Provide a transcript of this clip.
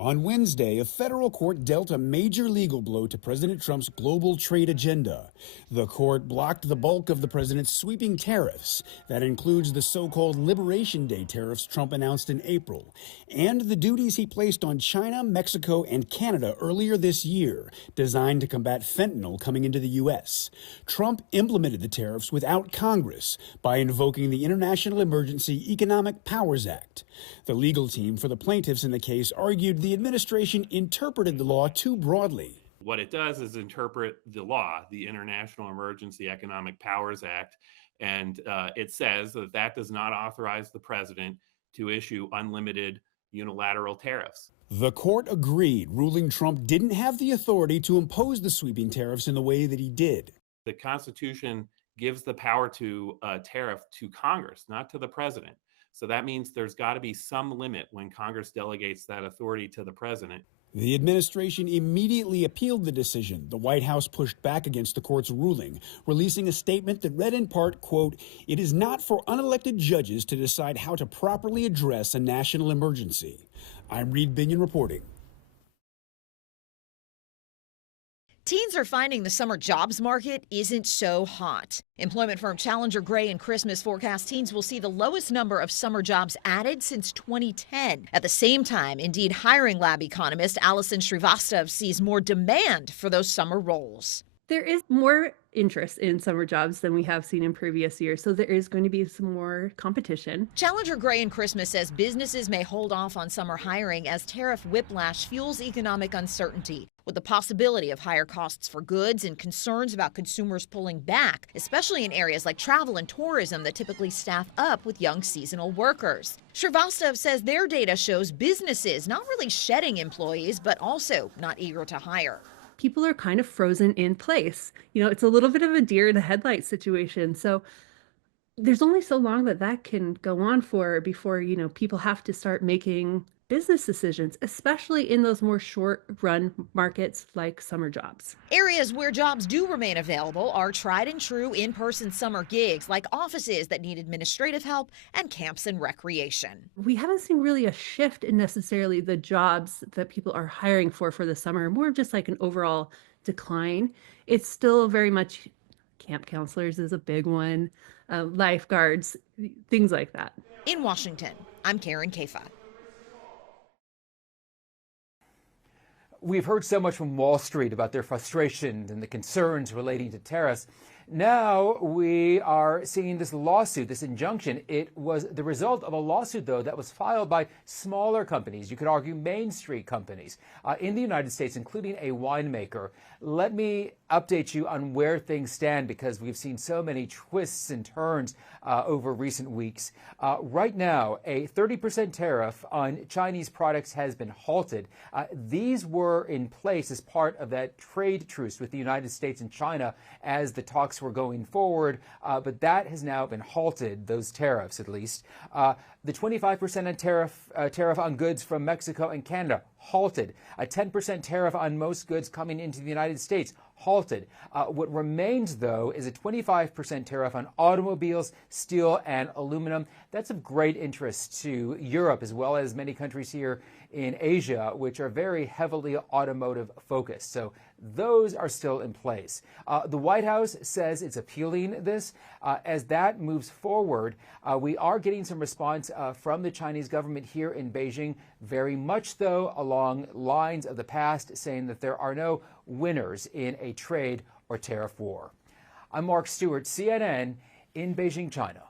On Wednesday, a federal court dealt a major legal blow to President Trump's global trade agenda. The court blocked the bulk of the president's sweeping tariffs. That includes the so-called Liberation Day tariffs Trump announced in April, and the duties he placed on China, Mexico, and Canada earlier this year, designed to combat fentanyl coming into the U.S. Trump implemented the tariffs without Congress by invoking the International Emergency Economic Powers Act. The legal team for the plaintiffs in the case argued the administration interpreted the law too broadly. What it does is interpret the law, the International Emergency Economic Powers Act, and it says that that does not authorize the president to issue unlimited unilateral tariffs. The court agreed, ruling Trump didn't have the authority to impose the sweeping tariffs in the way that he did. The Constitution gives the power to tariff to Congress, not to the president. So that means there's got to be some limit when Congress delegates that authority to the president. The administration immediately appealed the decision. The White House pushed back against the court's ruling, releasing a statement that read in part, quote, "It is not for unelected judges to decide how to properly address a national emergency." I'm Reed Binion reporting. Teens are finding the summer jobs market isn't so hot. Employment firm Challenger Gray and Christmas forecast teens will see the lowest number of summer jobs added since 2010. At the same time, Indeed hiring lab economist Allison Srivastava sees more demand for those summer roles. There is more interest in summer jobs than we have seen in previous years, so there is going to be some more competition. Challenger Gray and Christmas says businesses may hold off on summer hiring as tariff whiplash fuels economic uncertainty, with the possibility of higher costs for goods and concerns about consumers pulling back, especially in areas like travel and tourism that typically staff up with young seasonal workers. Srivastava says their data shows businesses not really shedding employees, but also not eager to hire. People are kind of frozen in place. You know, it's a little bit of a deer in the headlights situation. So there's only so long that can go on for before, people have to start making business decisions, especially in those more short-run markets like summer jobs. Areas where jobs do remain available are tried and true in-person summer gigs like offices that need administrative help and camps and recreation. We haven't seen really a shift in necessarily the jobs that people are hiring for the summer, more of just like an overall decline. It's still very much camp counselors is a big one, lifeguards, things like that. In Washington, I'm Karen Kafa. We've heard so much from Wall Street about their frustration and the concerns relating to tariffs. Now we are seeing this lawsuit, this injunction. It was the result of a lawsuit, though, that was filed by smaller companies, you could argue Main Street companies, in the United States, including a winemaker. Let me update you on where things stand because we've seen so many twists and turns over recent weeks. Right now, a 30% tariff on Chinese products has been halted. These were in place as part of that trade truce with the United States and China as the talks were going forward, but that has now been halted, those tariffs at least. The 25% tariff on goods from Mexico and Canada, halted. A 10% tariff on most goods coming into the United States, halted. What remains, though, is a 25% tariff on automobiles, steel, and aluminum. That's of great interest to Europe, as well as many countries here in Asia, which are very heavily automotive focused. So those are still in place. The White House says it's appealing this. As that moves forward, we are getting some response from the Chinese government here in Beijing, very much, though, along lines of the past, saying that there are no winners in a trade or tariff war. I'm Mark Stewart, CNN in Beijing, China.